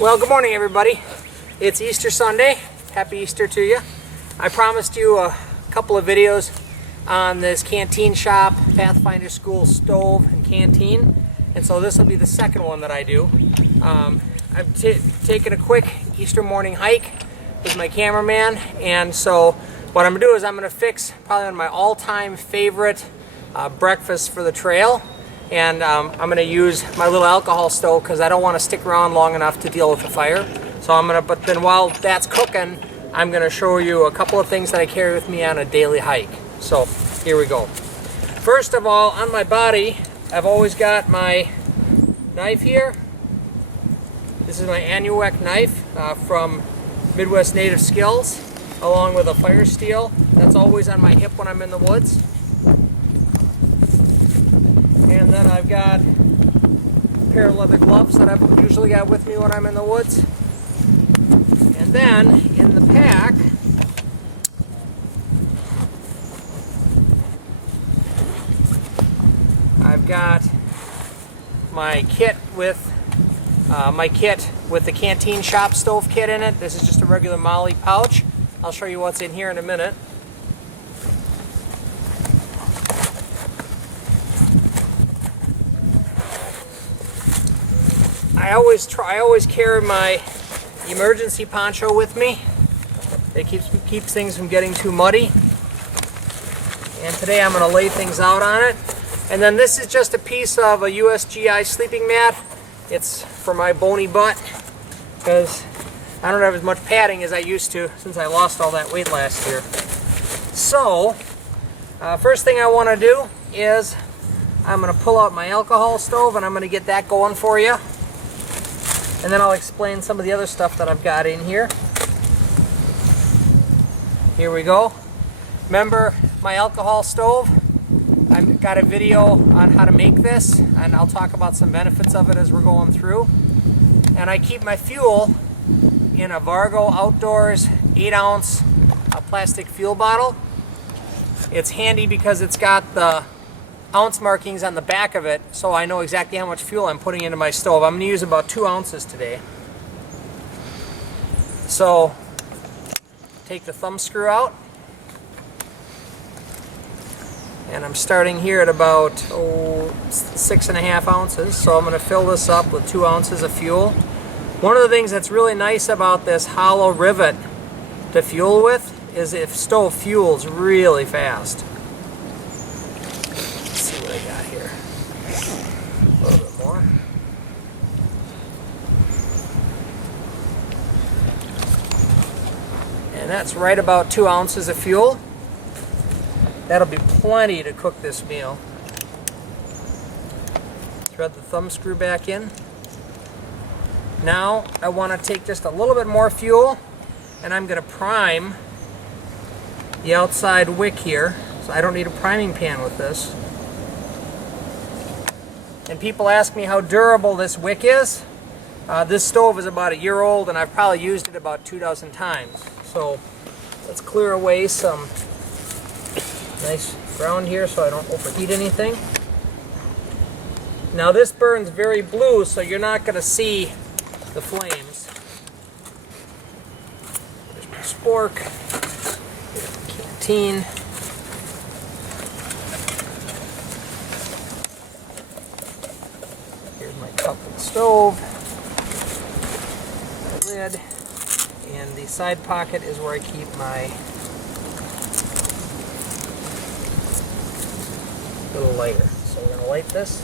Well, good morning everybody. It's Easter Sunday. Happy Easter to you. I promised you a couple of videos on this Canteen Shop, Pathfinder School stove and canteen, and so this will be the second one that I do. I've taken a quick Easter morning hike with my cameraman, and so what I'm going to do is I'm going to fix probably one of my all-time favorite breakfast for the trail. And I'm going to use my little alcohol stove because I don't want to stick around long enough to deal with the fire. So I'm going to, but then while that's cooking, I'm going to show you a couple of things that I carry with me on a daily hike. So here we go. First of all, on my body, I've always got my knife here. This is my Anuak knife from Midwest Native Skills, along with a fire steel. That's always on my hip when I'm in the woods. And then I've got a pair of leather gloves that I've usually got with me when I'm in the woods. And then in the pack, I've got my kit with the Canteen Shop stove kit in it. This is just a regular Molly pouch. I'll show you what's in here in a minute. I always carry my emergency poncho with me. It keeps things from getting too muddy. And today I'm going to lay things out on it. And then this is just a piece of a USGI sleeping mat. It's for my bony butt because I don't have as much padding as I used to since I lost all that weight last year. So, first thing I want to do is I'm going to pull out my alcohol stove and I'm going to get that going for you. And then I'll explain some of the other stuff that I've got in here. Here we go. Remember my alcohol stove? I've got a video on how to make this, and I'll talk about some benefits of it as we're going through. And I keep my fuel in a Bahco Outdoors 8-ounce plastic fuel bottle. It's handy because it's got the ounce markings on the back of it, so I know exactly how much fuel I'm putting into my stove. I'm going to use about 2 ounces today. So take the thumb screw out, and I'm starting here at about 6.5 ounces. So I'm going to fill this up with 2 ounces of fuel. One of the things that's really nice about this hollow rivet to fuel with is if stove fuels really fast. A little bit more. And that's right about 2 ounces of fuel. That'll be plenty to cook this meal. Thread the thumb screw back in. Now I want to take just a little bit more fuel and I'm going to prime the outside wick here. So I don't need a priming pan with this. And people ask me how durable this wick is. This stove is about 1 year old and I've probably used it about 24 times. So let's clear away some nice ground here so I don't overheat anything. Now this burns very blue, so you're not going to see the flames. There's my spork, there's the canteen. Cup and stove, my lid, and the side pocket is where I keep my little lighter. So we're going to light this.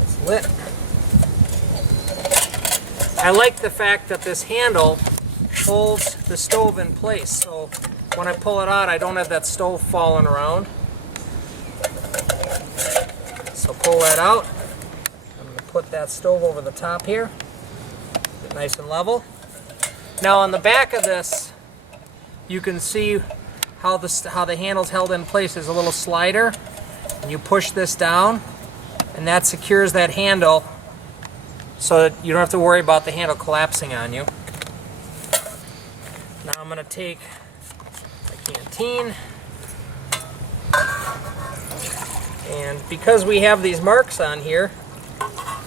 It's lit. I like the fact that this handle holds the stove in place, so when I pull it out I don't have that stove falling around. So pull that out. I'm going to put that stove over the top here. Get nice and level. Now on the back of this, you can see how the handle's held in place. There's a little slider, and you push this down, and that secures that handle so that you don't have to worry about the handle collapsing on you. Now I'm going to take my canteen. And because we have these marks on here,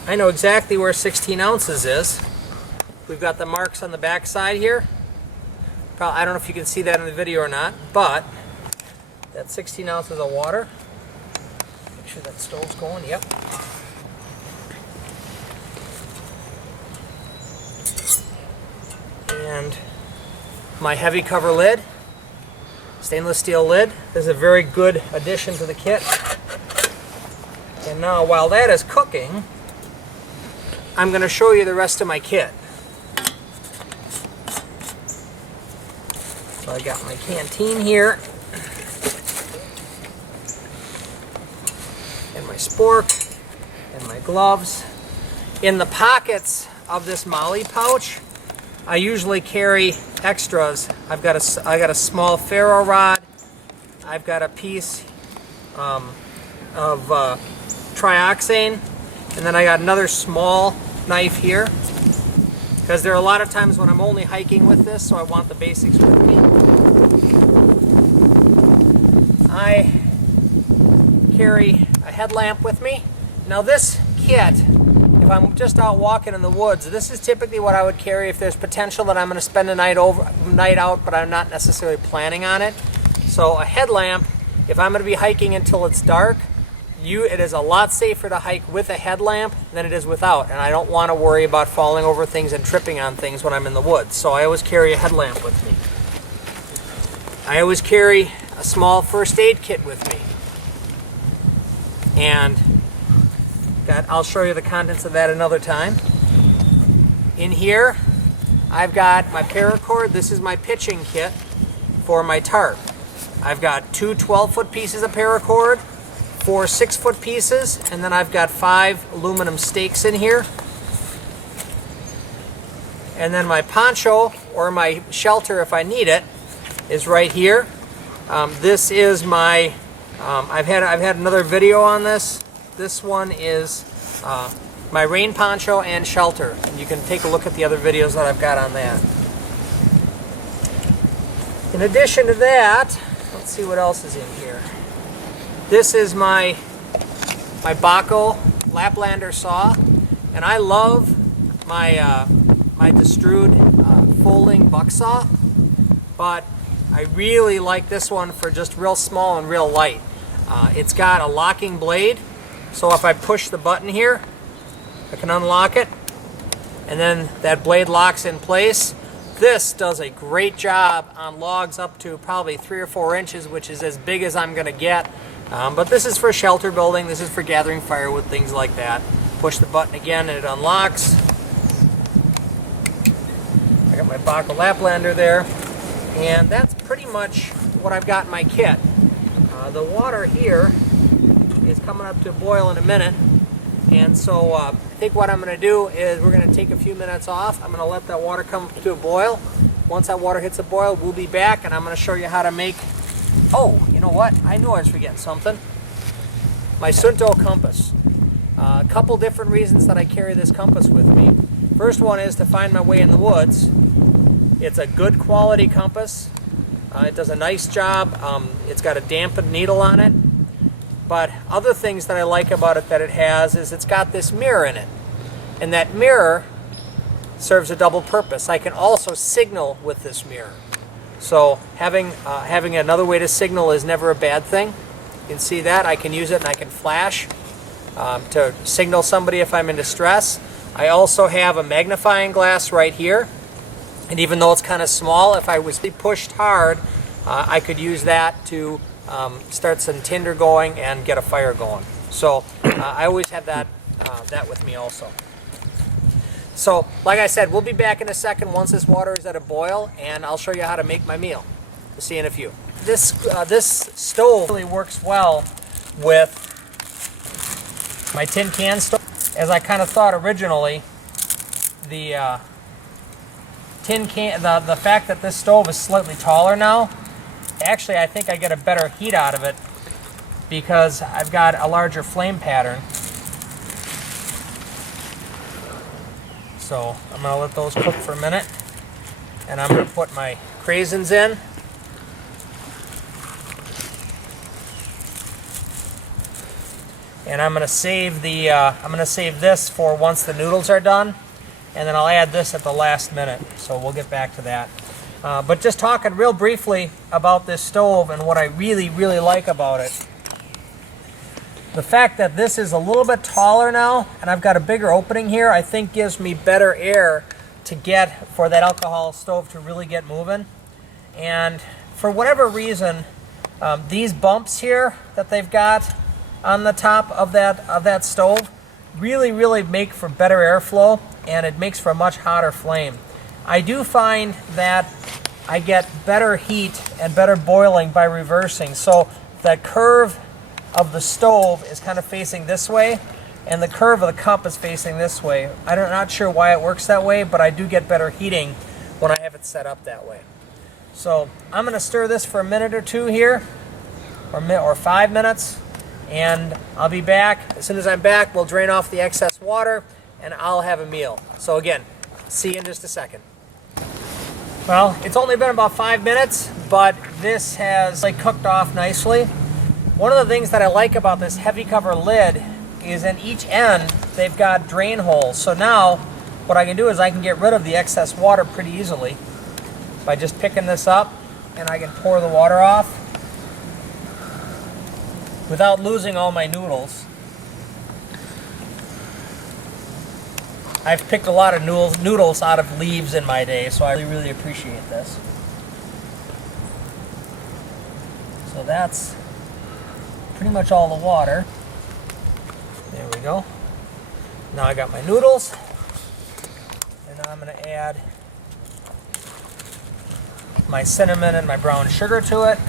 I know exactly where 16 ounces is. We've got the marks on the back side here. Probably, I don't know if you can see that in the video or not, but that's 16 ounces of water. Make sure that stove's going, yep. And my heavy cover lid, stainless steel lid. This is a very good addition to the kit. And now while that is cooking, I'm going to show you the rest of my kit. So I got my canteen here, and my spork, and my gloves. In the pockets of this molly pouch, I usually carry extras. I got a small ferro rod. I've got a piece of trioxane, and then I got another small knife here, because there are a lot of times when I'm only hiking with this, so I want the basics with me. I carry a headlamp with me. Now this kit, if I'm just out walking in the woods, this is typically what I would carry if there's potential that I'm going to spend a night out, but I'm not necessarily planning on it. So a headlamp, if I'm going to be hiking until it's dark, it is a lot safer to hike with a headlamp than it is without, and I don't want to worry about falling over things and tripping on things when I'm in the woods. So I always carry a headlamp with me. I always carry a small first aid kit with me, and I'll show you the contents of that another time. In here, I've got my paracord. This is my pitching kit for my tarp. I've got two 12-foot pieces of paracord, 4 6-foot pieces, and then I've got 5 aluminum stakes in here. And then my poncho, or my shelter if I need it, is right here. This is my, I've had another video on this. This one is my rain poncho and shelter, and you can take a look at the other videos that I've got on that. In addition to that, let's see what else is in here. This is my Bahco Laplander saw, and I love my my Destrued folding buck saw, but I really like this one for just real small and real light. It's got a locking blade, so if I push the button here, I can unlock it, and then that blade locks in place. This does a great job on logs up to probably 3 or 4 inches, which is as big as I'm going to get. But this is for shelter building, this is for gathering firewood, things like that. Push the button again and it unlocks. I got my Bahco Laplander there, and that's pretty much what I've got in my kit. The water here is coming up to a boil in a minute, and so I think what I'm going to do is we're going to take a few minutes off. I'm going to let that water come to a boil. Once that water hits a boil, we'll be back, and I'm going to show you how to make, oh, you know what? I knew I was forgetting something. My Surdo Compass. A couple different reasons that I carry this compass with me. First one is to find my way in the woods. It's a good quality compass. It does a nice job. It's got a dampened needle on it. But other things that I like about it that it has is it's got this mirror in it. And that mirror serves a double purpose. I can also signal with this mirror. So having another way to signal is never a bad thing. You can see that. I can use it and I can flash to signal somebody if I'm in distress. I also have a magnifying glass right here. And even though it's kind of small, if I was pushed hard, I could use that to start some tinder going and get a fire going. So I always have that with me also. So like I said, we'll be back in a second once this water is at a boil, and I'll show you how to make my meal. We'll see you in a few. This stove really works well with my tin can stove. As I kind of thought originally, the tin can, the fact that this stove is slightly taller now, actually I think I get a better heat out of it because I've got a larger flame pattern. So I'm going to let those cook for a minute, and I'm going to put my craisins in. And I'm gonna save this for once the noodles are done, and then I'll add this at the last minute. So we'll get back to that. But just talking real briefly about this stove and what I really, really like about it. The fact that this is a little bit taller now, and I've got a bigger opening here, I think gives me better air to get for that alcohol stove to really get moving. And for whatever reason, these bumps here that they've got on the top of that stove really make for better airflow, and it makes for a much hotter flame. I do find that I get better heat and better boiling by reversing. So the curve of the stove is kind of facing this way, and the curve of the cup is facing this way. I'm not sure why it works that way, but I do get better heating when I have it set up that way. So I'm going to stir this for a minute or two here, or 5 minutes, and I'll be back. As soon as I'm back, we'll drain off the excess water, and I'll have a meal. So again, see you in just a second. Well, it's only been about 5 minutes, but this has cooked off nicely. One of the things that I like about this heavy cover lid is in each end they've got drain holes. So now what I can do is I can get rid of the excess water pretty easily by just picking this up, and I can pour the water off without losing all my noodles. I've picked a lot of noodles out of leaves in my day, so I really appreciate this. So that's pretty much all the water. There we go. Now I got my noodles, and now I'm going to add my cinnamon and my brown sugar to it.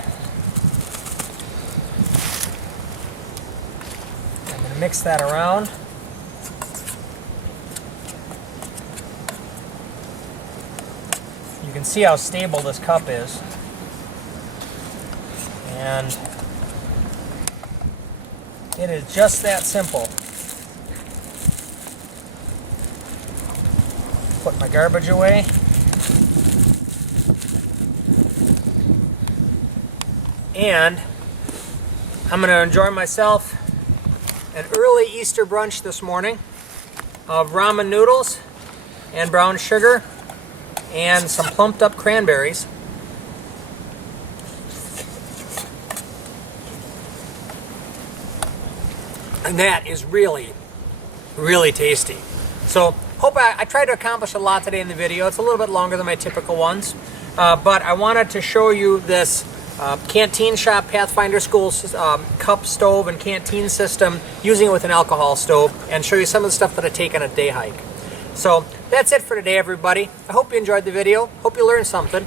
I'm going to mix that around. You can see how stable this cup is. And it is just that simple. Put my garbage away. And I'm going to enjoy myself an early Easter brunch this morning of ramen noodles and brown sugar and some plumped up cranberries. And that is really tasty. So hope I tried to accomplish a lot today in the video. It's a little bit longer than my typical ones, but I wanted to show you this Canteen Shop Pathfinder School cup stove and canteen system, using it with an alcohol stove, and show you some of the stuff that I take on a day hike. So that's it for today, everybody. I hope you enjoyed the video. Hope you learned something.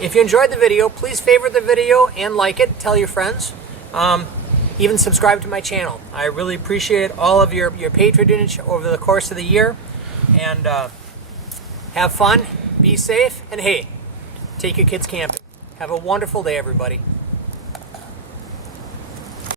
If you enjoyed the video, please favorite the video and like it. Tell your friends. Even subscribe to my channel. I really appreciate all of your patronage over the course of the year. And have fun, be safe, and hey, take your kids camping. Have a wonderful day, everybody.